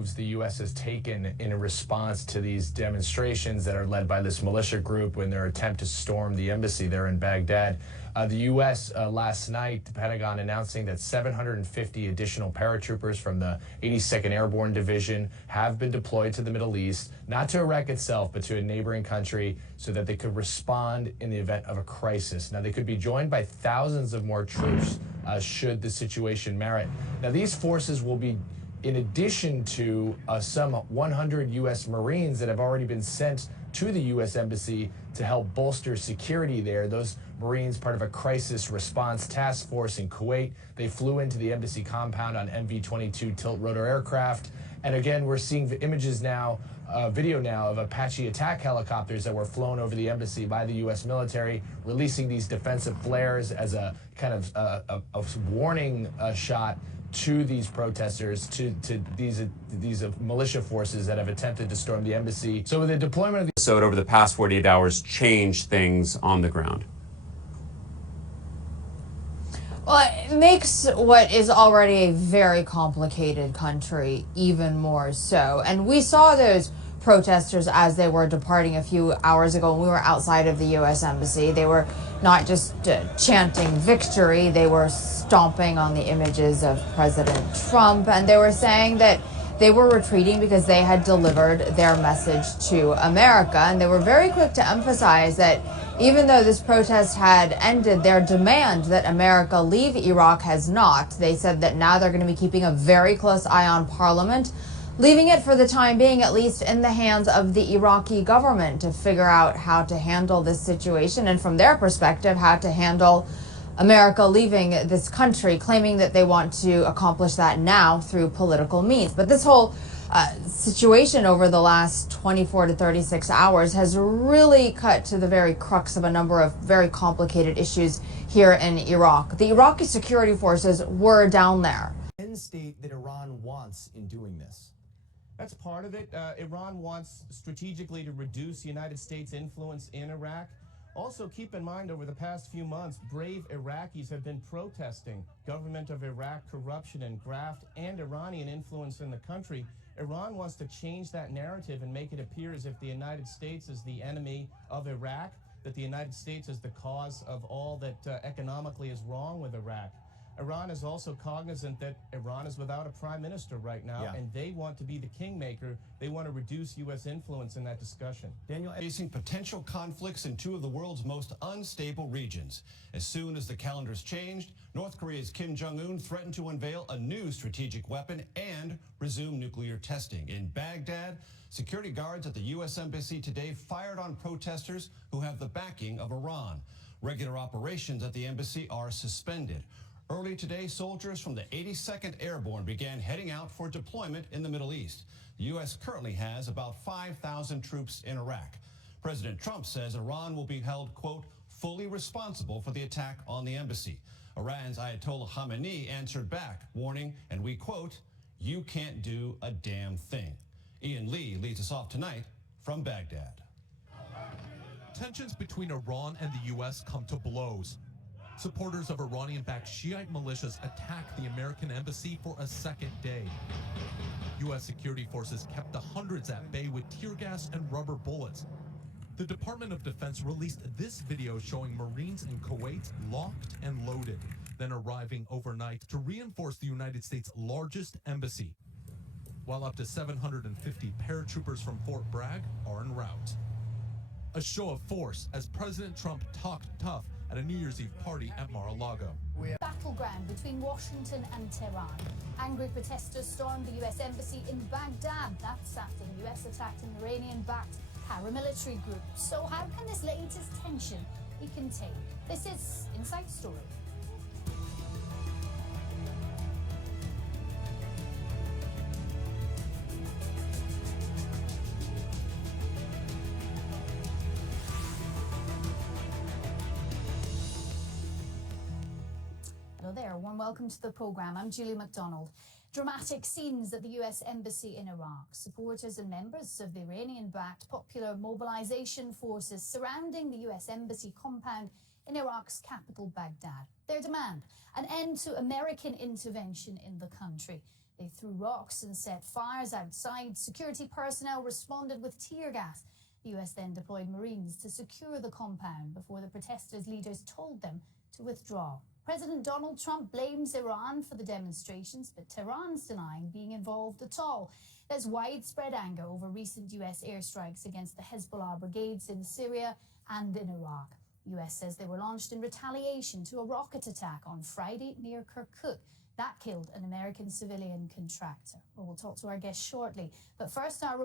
moves the U.S. has taken in response to these demonstrations that are led by this militia group in their attempt to storm the embassy there in Baghdad. The U.S. Last night, the Pentagon announcing that 750 additional paratroopers from the 82nd Airborne Division have been deployed to the Middle East, not to Iraq itself, but to a neighboring country so that they could respond in the event of a crisis. Now, they could be joined by thousands of more troops should the situation merit. Now, these forces will be in addition to some 100 U.S. Marines that have already been sent to the U.S. Embassy to help bolster security there. Those Marines, part of a crisis response task force in Kuwait, they flew into the embassy compound on MV-22 tilt-rotor aircraft. And again, we're seeing images now, video now of Apache attack helicopters that were flown over the embassy by the U.S. military, releasing these defensive flares as a kind of a warning shot to these protesters, to these militia forces that have attempted to storm the embassy. So with the deployment of the episode over the past 48 hours changed things on the ground? Well, it makes what is already a very complicated country even more so. And we saw those protesters as they were departing a few hours ago when we were outside of the U.S. Embassy. They were not just chanting victory, they were stomping on the images of President Trump, and they were saying that they were retreating because they had delivered their message to America. And they were very quick to emphasize that even though this protest had ended, their demand that America leave Iraq has not. They said that now they're going to be keeping a very close eye on Parliament, leaving it for the time being, at least, in the hands of the Iraqi government to figure out how to handle this situation, and from their perspective, how to handle America leaving this country, claiming that they want to accomplish that now through political means. But this whole situation over the last 24 to 36 hours has really cut to the very crux of a number of very complicated issues here in Iraq. The Iraqi security forces were down there. End state that Iran wants in doing this. That's part of it. Iran wants strategically to reduce the United States' influence in Iraq. Also, keep in mind, over the past few months, brave Iraqis have been protesting government of Iraq corruption and graft and Iranian influence in the country. Iran wants to change that narrative and make it appear as if the United States is the enemy of Iraq, that the United States is the cause of all that economically is wrong with Iraq. Iran is also cognizant that Iran is without a prime minister right now, and they want to be the kingmaker. They want to reduce U.S. influence in that discussion. Daniel, facing potential conflicts in two of the world's most unstable regions. As soon as the calendars changed, North Korea's Kim Jong-un threatened to unveil a new strategic weapon and resume nuclear testing. In Baghdad, security guards at the U.S. Embassy today fired on protesters who have the backing of Iran. Regular operations at the embassy are suspended. Early today, soldiers from the 82nd Airborne began heading out for deployment in the Middle East. The U.S. currently has about 5,000 troops in Iraq. President Trump says Iran will be held, quote, fully responsible for the attack on the embassy. Iran's Ayatollah Khamenei answered back, warning, and we quote, you can't do a damn thing. Ian Lee leads us off tonight from Baghdad. Tensions between Iran and the U.S. come to blows. Supporters of Iranian-backed Shiite militias attacked the American embassy for a second day. U.S. security forces kept the hundreds at bay with tear gas and rubber bullets. The Department of Defense released this video showing Marines in Kuwait locked and loaded, then arriving overnight to reinforce the United States' largest embassy, while up to 750 paratroopers from Fort Bragg are en route. A show of force as President Trump talked tough at a New Year's Eve party at Mar-a-Lago. Battleground between Washington and Tehran. Angry protesters stormed the U.S. Embassy in Baghdad. That's after the U.S. attacked an Iranian-backed paramilitary group. So how can this latest tension be contained? This is Inside Story. Hello there, warm welcome to the programme. I'm Julie MacDonald. Dramatic scenes at the US Embassy in Iraq. Supporters and members of the Iranian-backed Popular Mobilization Forces surrounding the US Embassy compound in Iraq's capital, Baghdad. Their demand, an end to American intervention in the country. They threw rocks and set fires outside. Security personnel responded with tear gas. The US then deployed Marines to secure the compound before the protesters' leaders told them to withdraw. President Donald Trump blames Iran for the demonstrations, but Tehran's denying being involved at all. There's widespread anger over recent US airstrikes against the Hezbollah brigades in Syria and in Iraq. The US says they were launched in retaliation to a rocket attack on Friday near Kirkuk. That killed an American civilian contractor. Well, we'll talk to our guest shortly. But first, our